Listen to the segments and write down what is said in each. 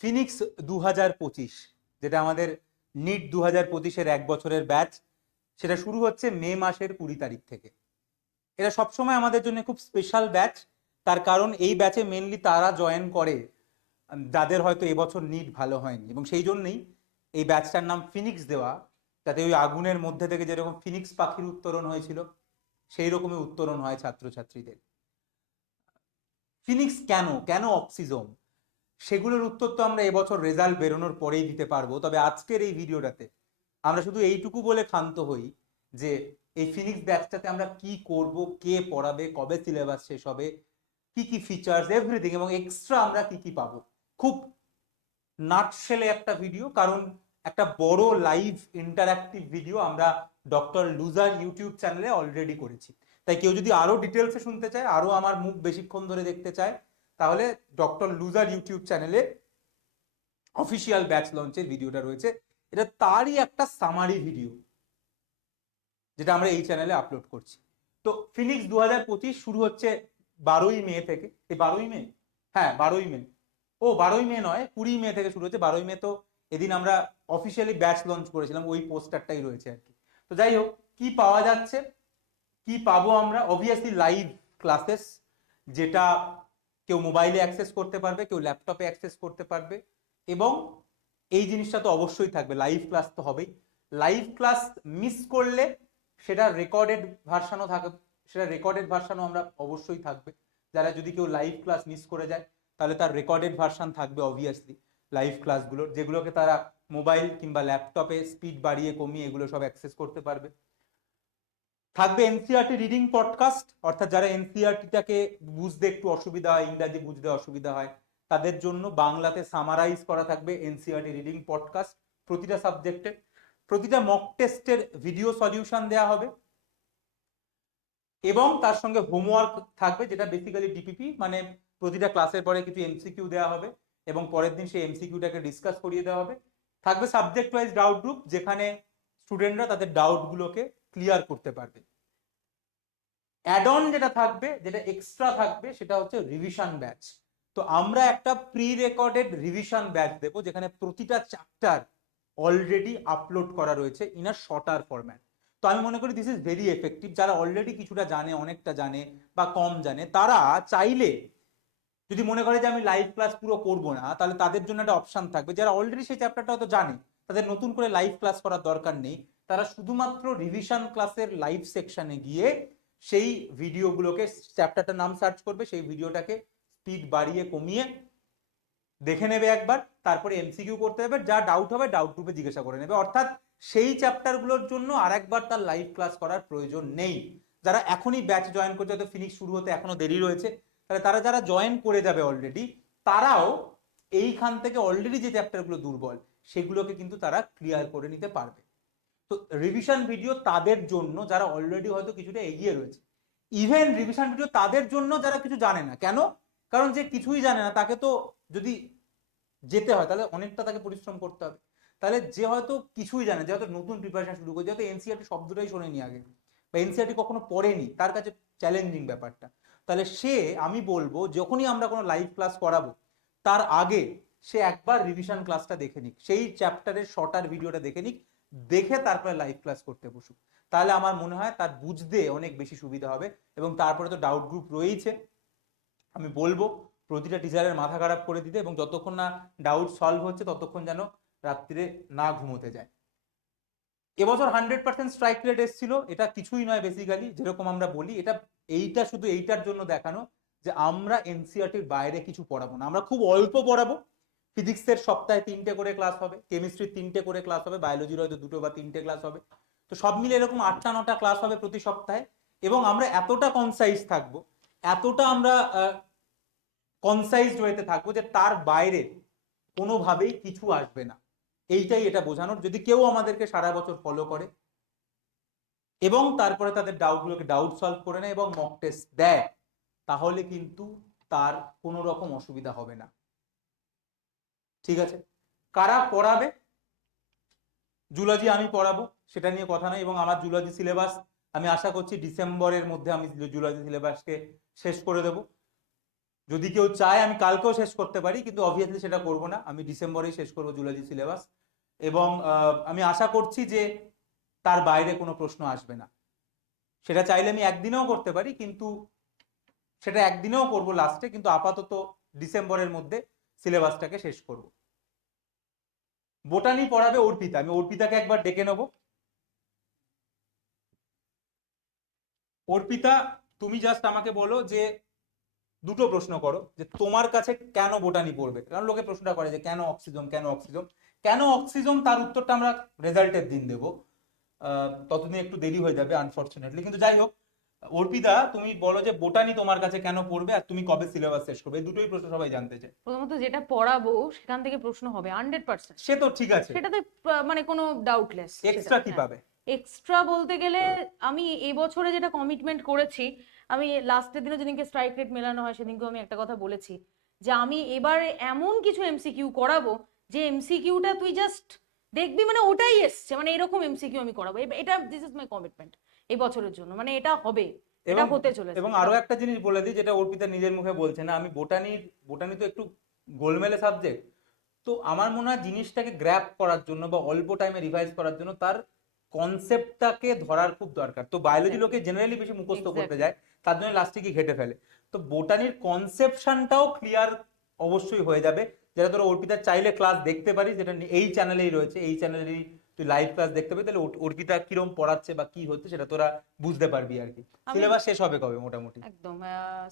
Phoenix 2025, যেটা আমাদের NEET 2025-এর 1 বছরের ব্যাচ, সেটা শুরু হচ্ছে মে মাসের 20 তারিখ থেকে। এটা সবসময় আমাদের জন্য খুব স্পেশাল ব্যাচ। তার কারণ এই ব্যাচে মেনলি তারা জয়েন করে যাদের হয়তো এবছর নিট ভালো হয়নি, এবং সেই জন্যই এই ব্যাচটার নাম ফিনিক্স দেওয়া, যাতে ওই আগুনের মধ্যে থেকে যেরকম ফিনিক্স পাখির উত্তরণ হয়েছিল সেই রকমই উত্তরণ হয় ছাত্রছাত্রীদের। ফিনিক্স কেন কেন অক্সিজোম, সেগুলোর উত্তর তো আমরা এবছর রেজাল্ট বেরোনোর পরেই দিতে পারবো। তবে আজকের এই ভিডিওটাতে আমরা শুধু এইটুকু বলে ক্ষান্ত হই যে এই ফিনিক্স ব্যাচটাতে আমরা কি করব, কে পড়াবে, কবে সিলেবাস শেষ হবে, কি কি ফিচার্স, এভরিথিং, এবং এক্সট্রা আমরা কি কি পাবো। খুব নাটশেলে একটা ভিডিও, কারণ একটা বড় লাইভ ইন্টারঅ্যাক্টিভ ভিডিও আমরা ডক্টর লুজার ইউটিউব চ্যানেলে অলরেডি করেছি। তাই কেউ যদি আরো ডিটেলসে শুনতে চায়, আরো আমার মুখ বেশিক্ষণ ধরে দেখতে চায়, তাহলে ডক্টর লুজার ইউটিউব চ্যানেলে অফিসিয়াল ব্যাচ লঞ্চের ভিডিওটা রয়েছে। এটা তারই একটা সামারি ভিডিও, যেটা আমরা এই চ্যানেলে আপলোড করছি। তো ফিনিক্স 2025 শুরু হচ্ছে 12ই মে থেকে। এই 12ই মে, হ্যাঁ 12ই মে, ও 12ই মে নয়, 20 মে থেকে শুরু হচ্ছে। 12ই মে তো এদিন আমরা অফিসিয়ালি ব্যাচ লঞ্চ করেছিলাম, ওই পোস্টারটাই রয়েছে আর কি। তো যাই হোক, কি পাওয়া যাচ্ছে, কি পাবো আমরা, অবভিয়াসলি লাইভ ক্লাসেস, যেটা কেউ মোবাইলে অ্যাক্সেস করতে পারবে, কেউ ল্যাপটপে অ্যাক্সেস করতে পারবে। এবং এই জিনিসটা তো অবশ্যই থাকবে, লাইভ ক্লাস তো হবেই। লাইভ ক্লাস মিস করলে সেটা রেকর্ডেড ভার্সানও থাকবে, সেটা রেকর্ডেড ভার্সানও আমরা অবশ্যই থাকবে। যারা যদি কেউ লাইভ ক্লাস মিস করে যায়, তাহলে তার রেকর্ডেড ভার্সান থাকবে অবভিয়াসলি লাইভ ক্লাসগুলোর, যেগুলোকে তারা মোবাইল কিংবা ল্যাপটপে স্পিড বাড়িয়ে কমিয়ে এগুলো সব অ্যাক্সেস করতে পারবে। থাকবে এনসিইআরটি রিডিং পডকাস্ট, অর্থাৎ যারা এনসিইআরটিটাকে বুঝতে একটু অসুবিধা হয়, ইংরাজি বুঝতে অসুবিধা হয়, তাদের জন্য বাংলাতে সামারাইজ করা থাকবে এনসিইআরটি রিডিং পডকাস্ট প্রতিটা সাবজেক্টে। প্রতিটা মক টেস্টের ভিডিও সলিউশন দেওয়া হবে, এবং তার সঙ্গে হোমওয়ার্ক থাকবে, যেটা বেসিক্যালি ডিপিপি, মানে প্রতিটা ক্লাসের পরে কিছু এমসিকিউ দেওয়া হবে এবং পরের দিন সেই এমসিকিউটাকে ডিসকাস করিয়ে দেওয়া হবে। থাকবে সাবজেক্ট ওয়াইজ ডাউট গ্রুপ, যেখানে স্টুডেন্টরা তাদের ডাউটগুলোকে ক্লিয়ার করতে পারবে। অ্যাড অন যেটা থাকবে, যেটা এক্সট্রা থাকবে, সেটা হচ্ছে রিভিশন ব্যাচ। তো আমরা একটা প্রি রেকর্ডেড রিভিশন ব্যাচ দেবো, যেখানে প্রতিটা চ্যাপ্টার অলরেডি আপলোড করা রয়েছে ইন আ শর্টার ফরম্যাট। তো আমি মনে করি দিস ইজ ভেরি এফেক্টিভ। যারা অলরেডি কিছুটা জানে, অনেকটা জানে বা কম জানে, তারা চাইলে যদি মনে করে যে আমি লাইভ ক্লাস পুরো করবো না, তাহলে তাদের জন্য একটা অপশন থাকবে। যারা অলরেডি সেই চ্যাপ্টারটা হয়তো জানে, তাদের নতুন করে লাইভ ক্লাস করার দরকার নেই, তারা শুধুমাত্র রিভিশন ক্লাসের লাইভ সেকশনে গিয়ে সেই ভিডিওগুলোকে, চ্যাপ্টারটার নাম সার্চ করবে, সেই ভিডিওটাকে স্পিড বাড়িয়ে কমিয়ে দেখে নেবে একবার, তারপরে এমসিকিউ করতে হবে, যা ডাউট হবে ডাউট গ্রুপে জিজ্ঞাসা করে নেবে। অর্থাৎ সেই চ্যাপ্টারগুলোর জন্য আরেকবার তার লাইভ ক্লাস করার প্রয়োজন নেই। যারা এখনই ব্যাচ জয়েন করছে, হয়তো ফিনিক্স শুরু হতে এখনো দেরি রয়েছে, তাহলে তারা যারা জয়েন করে যাবে অলরেডি, তারাও এইখান থেকে অলরেডি যে চ্যাপ্টারগুলো দুর্বল, সেগুলোকে কিন্তু তারা ক্লিয়ার করে নিতে পারবে। তো রিভিশন ভিডিও তাদের জন্য যারা অলরেডি হয়তো কিছুটা এগিয়ে রয়েছে। ইভেন রিভিশন ভিডিও তাদের জন্য যারা কিছু জানে না। কেন? কারণ যে কিছুই জানে না, তাকে তো যদি যেতে হয় তাহলে অনেকটা তাকে পরিশ্রম করতে হবে। তাহলে যে হয়তো কিছুই জানে, যে হয়তো নতুন প্রিপারেশন শুরু করে, যেহেতু এনসিইআরটি শব্দটাই শোনেনি আগে, বা এনসিইআরটি কখনো পড়েনি, তার কাছে চ্যালেঞ্জিং ব্যাপারটা, তাহলে সে, আমি বলবো যখনই আমরা কোনো লাইভ ক্লাস করাবো, তার আগে সে একবার রিভিশন ক্লাসটা দেখে নিক, সেই চ্যাপ্টারের শর্টার ভিডিওটা দেখে নিক, দেখে তারপরে লাইভ ক্লাস করতে বসুক। তাহলে আমার মনে হয় তার বুঝতে অনেক বেশি সুবিধা হবে। এবং তারপরে তো ডাউট গ্রুপ রয়েছে, আমি বলবো প্রতিটা টিচারের মাথা খারাপ করে দিতে, এবং যতক্ষণ না ডাউট সলভ হচ্ছে ততক্ষণ যেন রাত্রিরে না ঘুমোতে যায়। এবছর 100% স্ট্রাইক রেট এসেছিল, এটা কিছুই নয় বেসিক্যালি, যেরকম আমরা বলি, এটা এইটা শুধু এইটার জন্য দেখানো যে আমরা এনসিইআরটির বাইরে কিছু পড়াবো না, আমরা খুব অল্প পড়াবো। ফিজিক্সের সপ্তাহে 3টে করে ক্লাস হবে, কেমিস্ট্রির 3টে করে ক্লাস হবে, বায়োলজির হয়তো 2টো বা 3টে ক্লাস হবে। তো সব মিলে এরকম 8টা 9টা ক্লাস হবে প্রতি সপ্তাহে। এবং আমরা এতটা কনসাইজ থাকবো, এতটা আমরা কনসাইজড ওয়েতে থাকবো, যে তার বাইরে কোনোভাবেই কিছু আসবে না। এইটাই এটা বোঝানোর। যদি কেউ আমাদেরকে সারা বছর ফলো করে এবং তারপরে তাদের ডাউটগুলোকে ডাউট সলভ করে নেয় এবং মক টেস্ট দেয়, তাহলে কিন্তু তার কোনো রকম অসুবিধা হবে না। ঠিক আছে? কারা পড়াবে? জুলজি আমি পড়াবো, সেটা নিয়ে কথা নয়। এবং আমার জুলজি সিলেবাস আমি আশা করছি ডিসেম্বরের মধ্যে আমি জুলজি সিলেবাসকে শেষ করে দেবো। যদি কেউ চায় আমি কালকেও শেষ করতে পারি, কিন্তু অবভিয়াসলি সেটা করব না, আমি ডিসেম্বরেই শেষ করবো জুলজি সিলেবাস। এবং আমি আশা করছি যে তার বাইরে কোনো প্রশ্ন আসবে না। সেটা চাইলে আমি একদিনেও করতে পারি, কিন্তু সেটা একদিনেও করব লাস্টে, কিন্তু আপাতত ডিসেম্বরের মধ্যে সিলেবাসটাকে শেষ করব। বোটানি পড়াবে অর্পিতা, আমি অর্পিতাকে একবার ডেকে নেব। অর্পিতা, তুমি জাস্ট আমাকে বলো যে দুটো প্রশ্ন করো, যে তোমার কাছে কেন বোটানি পড়বে। কারণ লোকে প্রশ্নটা করে যে কেন অক্সিজম, কেন অক্সিজম, কেন অক্সিজম, তার উত্তরটা আমরা রেজাল্টের দিন দেবো, ততদিন একটু দেরি হয়ে যাবে আনফরচুনেটলি। কিন্তু যাই হোক, অর্পিতা তুমি বলো যে বোটানি তোমার কাছে কেন পড়বে আর তুমি কবে সিলেবাস শেষ করবে, এই দুটোই প্রশ্ন সবাই জানতে চায়। প্রথমত যেটা পড়াবো সেখান থেকে প্রশ্ন হবে 100%, সে তো ঠিক আছে, সেটাতে মানে কোনো ডাউটলেস। এক্সট্রা কি পাবে? এক্সট্রা বলতে গেলে আমি এই বছরে যেটা কমিটমেন্ট করেছি, আমি লাস্টের দিনে যেদিনকে স্ট্রাইক রেট মেলানো হয় সেদিনকে আমি একটা কথা বলেছি, যে আমি এবারে এমন কিছু এমসিকিউ করাবো যে এমসিকিউটা তুই জাস্ট দেখবি মানে ওটাই এসছে, মানে এরকম এমসিকিউ আমি করাবো। এটা দিস ইজ মাই কমিটমেন্ট এই বছরের জন্য, মানে এটা হবে, এটা হতে চলেছে। এবং আরো একটা জিনিস বলে দিই, যেটা অর্পিতা নিজের মুখে বলছে না, আমি বোটানি তো একটু গোলমেলে সাবজেক্ট, তো আমার মনে হয় জিনিসটাকে গ্র্যাব করার জন্য বা অল্প টাইমে রিভাইজ করার জন্য তার কনসেপ্টটাকে ধরার খুব দরকার। তো বায়োলজি লোকে জেনারেলি বেশি মুখস্থ করতে যায়, তার জন্য লাস্টে কি ঘেটে ফেলে। তো বোটানির কনসেপশনটাও ক্লিয়ার অবশ্যই হয়ে যাবে, যেটা তোরা অর্পিতা চাইলে ক্লাস দেখতে পারিস, যেটা এই চ্যানেলেই রয়েছে, এই চ্যানেলেরই তুই লাইভ ক্লাস দেখতে পাবি, তাহলে অর্পিতা কিরম পড়াচ্ছে বা কি হচ্ছে সেটা তোরা বুঝতে পারবি আর কি। সিলেবাস শেষ হবে কবে মোটামুটি? একদম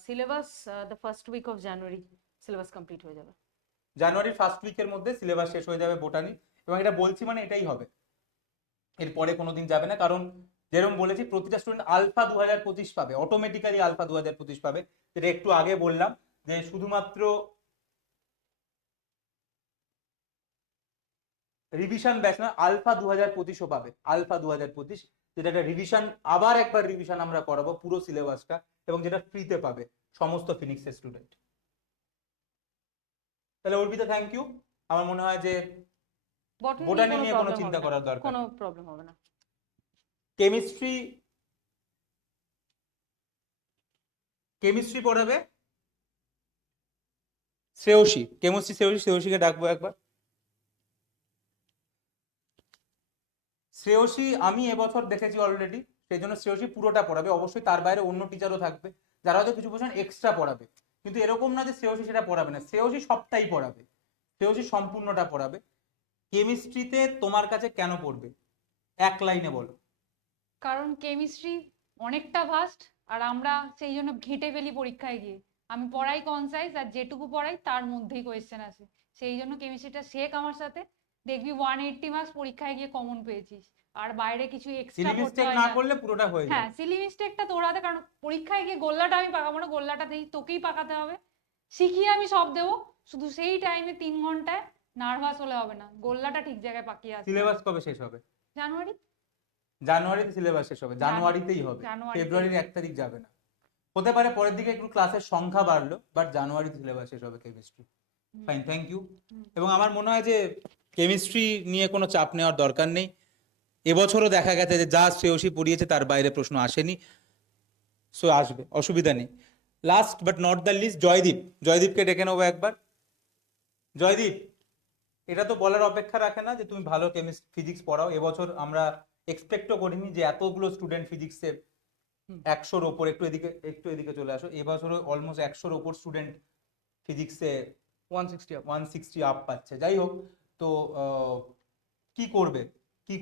syllabus the first week of January syllabus complete হয়ে যাবে। জানুয়ারির ফার্স্ট উইকের মধ্যে সিলেবাস শেষ হয়ে যাবে বোটানি, এবং এটা বলছি মানে এটাই হবে, এরপরে কোনোদিন যাবে না। কারণ যেরকম বলেছি, প্রতিটা স্টুডেন্ট আলফা 2025 পাবে, অটোমেটিক্যালি আলফা 2025 পাবে, যেটা একটু আগে বললাম, যে শুধুমাত্র রিভিশন ব্যাচ না, আলফা 2025ও পাবে, আলফা 2025, যেটা একটা রিভিশন, আবার একবার রিভিশন আমরা করাবো পুরো সিলেবাসটা, এবং যেটা ফ্রিতে পাবে সমস্ত ফিনিক্সের স্টুডেন্ট। তাহলে অর্পিতা থ্যাংক ইউ। আমার মনে হয় যে বোটানি নিয়ে কোনো চিন্তা করার দরকার, কোনো প্রবলেম হবে না। কেমিস্ট্রি পড়াবে শ্রেয়সী, কেমিস্ট্রি শ্রেয়সীকে ডাকবো একবার। শ্রেয়সী আমি এবছর দেখেছি অলরেডি, সেই জন্য শ্রেয়সী পুরোটা পড়াবে, অবশ্যই তার বাইরে অন্য টিচারও থাকবে যারা হয়তো কিছু পোর্শন এক্সট্রা পড়াবে, কিন্তু এরকম না যে শ্রেয়সী সেটা পড়াবে না, শ্রেয়সী সবটাই পড়াবে, শ্রেয়সী সম্পূর্ণটা পড়াবে। কেমিস্ট্রিতে তোমার কাছে কেন পড়বে, এক লাইনে বলো। কারণ কেমিস্ট্রি অনেকটা ভাস্ট, আর আমরা সেই জন্য ঘেঁটে ফেলি পরীক্ষায় গিয়ে। আমি পড়াই কনসাইজ, আর যেটুকু পড়াই তার মধ্যেই কোয়েশ্চেন আসে, সেই জন্য কেমিস্ট্রিটা শেখ আমার সাথে, দেখবি 180 মার্কস পরীক্ষায় গিয়ে কমন পেয়েছিস, আর বাইরে কিছু এক্সট্রা করতে হয় না না। করলে পুরোটা হয়ে যায়। হ্যাঁ, সিলি মিস্টেকটা তোর হাতে, কারণ পরীক্ষায় গিয়ে গোল্লাটা আমি পাকাবো না, গোল্লাটা তোকেই পাকাতে হবে। শিখিয়ে আমি সব দেবো, শুধু সেই টাইমে 3 ঘন্টায় নার্ভাস হলে হবে না, গোল্লাটা ঠিক জায়গায় পাকিয়ে আসবে। সিলেবাস কবে শেষ হবে? জানুয়ারি। জানুয়ারিতে সিলেবাস শেষ হবে, জানুয়ারিতেই হবে, ফেব্রুয়ারির 1 তারিখ যাবে না। হতে পারে পরের দিকে একটু ক্লাসের সংখ্যা বাড়লো, বাট জানুয়ারিতে সিলেবাস শেষ হবে কেমিস্ট্রি। Fine, thank you. এবং আমার মনে হয় যে কেমিস্ট্রি নিয়ে কোনো চাপ নেওয়ার দরকার নেই, এবছরও দেখা গেছে যে যা শ্রেয়সী পড়িয়েছে তার বাইরে প্রশ্ন আসেনি, সো আসবে, অসুবিধা নেই। Last but not the least, জয়দীপকে ডেকে নেবো একবার। জয়দীপ, এটা তো বলার অপেক্ষা রাখে না যে তুমি ভালো ফিজিক্স পড়াও, এবছর আমরা এক্সপেক্টও করিনি যে এতগুলো স্টুডেন্ট ফিজিক্সে 100-র ওপর, একটু এদিকে চলে আসো, এবছরও অলমোস্ট 100-র ওপর স্টুডেন্ট ফিজিক্সে 160 আপ পাচ্ছে। যাই হোক, তো কি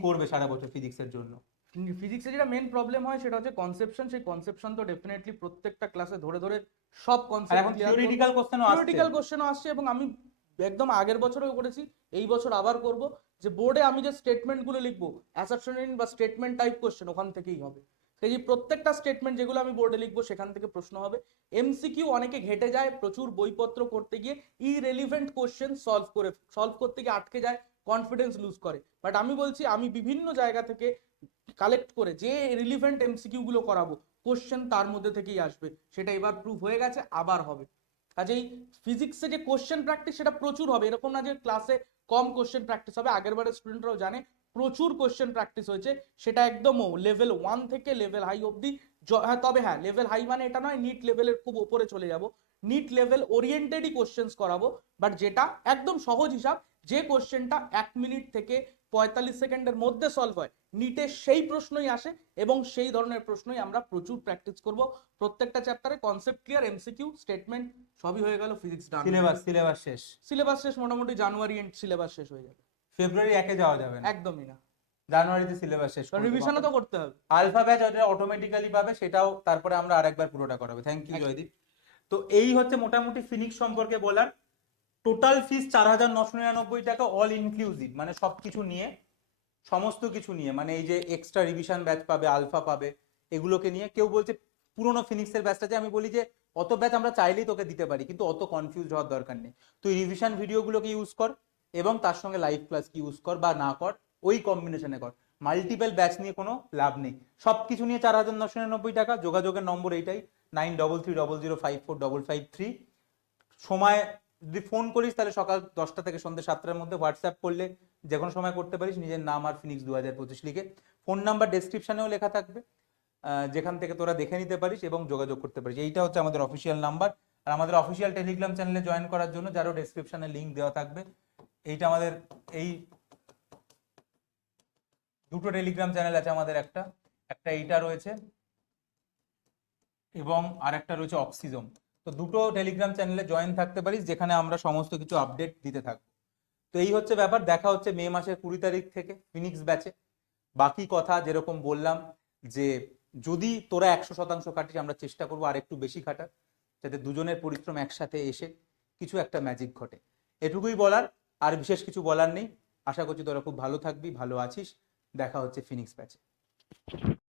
করবে সারা বছর ফিজিক্সের জন্য? ফিজিক্সে যেটা মেন প্রবলেম হয় সেটা হচ্ছে কনসেপশন। সেই কনসেপশন তো ডেফিনেটলি প্রত্যেকটা ক্লাসে ধরে ধরে সব কনসেপ্ট, এখন থিওরিটিক্যাল কোশ্চেনও আসছে, এবং আমি একদম আগের বছরও করেছি, এই বছর আবার করব, যে বোর্ডে আমি যে স্টেটমেন্টগুলো লিখবো অ্যাসারশন বা স্টেটমেন্ট টাইপ কোশ্চেন ওখান থেকেই হবে। সেই যে প্রত্যেকটা স্টেটমেন্ট যেগুলো আমি বোর্ডে লিখবো সেখান থেকে প্রশ্ন হবে। এমসিকিউ অনেকে ঘেটে যায় প্রচুর বইপত্র করতে গিয়ে, ইরেলিভেন্ট কোশ্চেন সলভ করতে গিয়ে আটকে যায়, কনফিডেন্স লুজ করে। বাট আমি বলছি আমি বিভিন্ন জায়গা থেকে কালেক্ট করে যে রিলিভেন্ট এমসিকিউ গুলো করাবো, কোশ্চেন তার মধ্যে থেকেই আসবে, সেটা এবার প্রুভ হয়ে গেছে, আবার হবে। কাজেই ফিজিক্সে যে কোশ্চেন প্র্যাকটিস সেটা প্রচুর হবে, এরকম না যে ক্লাসে কম কোশ্চেন প্র্যাকটিস হবে। আগের বারের স্টুডেন্টরাও জানে প্রচুর কোশ্চেন প্র্যাকটিস হয়েছে, সেটা একদম লেভেল 1 থেকে লেভেল হাই অবধি। হ্যাঁ, তবে হ্যাঁ, লেভেল হাই মানে এটা নয় নিট লেভেলের খুব ওপরে চলে যাব, নিট লেভেল ওরিয়েন্টেডই কোশ্চেন্স করাবো, বাট যেটা একদম সহজ হিসাব, যে কোশ্চেনটা 1 মিনিট থেকে 45 সেকেন্ডের মধ্যে সলভ হয়, নিটে সেই প্রশ্নই আসে এবং সেই ধরনের প্রশ্নই আমরা প্রচুর প্র্যাকটিস করব। প্রত্যেকটা চ্যাপ্টারে কনসেপ্ট ক্লিয়ার, এমসিকিউ, স্টেটমেন্ট সবই হয়ে গেল, ফিজিক্স ডান। সিলেবাস শেষ, সিলেবাস শেষ মোটামুটি জানুয়ারি এন্ড সিলেবাস শেষ হয়ে যাবে। ফেব্রুয়ারি 1 যাওয়া যাবে না, একদমই না, জানুয়ারিতে সিলেবাস শেষ। কারণ রিভিশনও তো করতে হবে। আলফা ব্যাচ ওটা অটোমেটিক্যালি পাবে, সেটাও তারপরে আমরা আরেকবার পুরোটা করাবো। Thank you Joydeep. তো এই হচ্ছে মোটামুটি ফিনিক্স সম্পর্কে বলার। টোটাল ফিস 4,999 টাকা, অল ইনক্লুসিভ, মানে সবকিছু নিয়ে, সমস্ত কিছু নিয়ে, মানে এই যে এক্সট্রা রিভিশন ব্যাচ পাবে, আলফা পাবে, এগুলোকে নিয়ে। কেউ বলছে পুরোনো ফিনিক্সের ব্যাচটা, যে আমি বলি যে অত ব্যাচ আমরা চাইলেই তোকে দিতে পারি, কিন্তু অত কনফিউজ হওয়ার দরকার নেই। তুই রিভিশন ভিডিওগুলোকে ইউজ কর এবং তার সঙ্গে লাইভ ক্লাস কি ইউজ কর বা না কর, ওই কম্বিনেশনে কর। মাল্টিপল ব্যাচ নিয়ে কোনো লাভ নেই। সবকিছু নিয়ে 4,999 টাকা। যোগাযোগের নম্বর এইটাই, 9330054553। সময় যদি ফোন করিস তাহলে সকাল 10টা থেকে সন্ধ্যে 7টার মধ্যে, হোয়াটসঅ্যাপ করলে যে কোনো সময় করতে পারিস, নিজের নাম আর ফিনিক্স 2025 লিখে। ফোন নাম্বার ডেসক্রিপশনেও লেখা থাকবে, যেখান থেকে তোরা দেখে নিতে পারিস এবং যোগাযোগ করতে পারিস। এইটা হচ্ছে আমাদের অফিসিয়াল নাম্বার। আর আমাদের অফিসিয়াল টেলিগ্রাম চ্যানেলে জয়েন করার জন্য, যারও ডেসক্রিপশনে লিঙ্ক দেওয়া থাকবে। এইটা আমাদের এই দুটো টেলিগ্রাম চ্যানেল আছে আমাদের, একটা এইটা রয়েছে এবং আরেকটা রয়েছে অক্সিজম। তো দুটো টেলিগ্রাম চ্যানেলে জয়েন থাকতে পারিস, যেখানে আমরা সমস্ত কিছু আপডেট দিতে থাকবো। তো এই হচ্ছে ব্যাপার। দেখা হচ্ছে মে মাসের 20 তারিখ থেকে ফিনিক্স ব্যাচে। বাকি কথা যেরকম বললাম, যে যদি তোরা 100% কাটিস, আমরা চেষ্টা করবো আর একটু বেশি খাটার, যাতে দুজনের পরিশ্রম একসাথে এসে কিছু একটা ম্যাজিক ঘটে। এটুকুই বলার, আর বিশেষ কিছু বলার নেই। আশা করছি তোরা খুব ভালো থাকবি, ভালো আছিস। দেখা হচ্ছে ফিনিক্স ব্যাচে।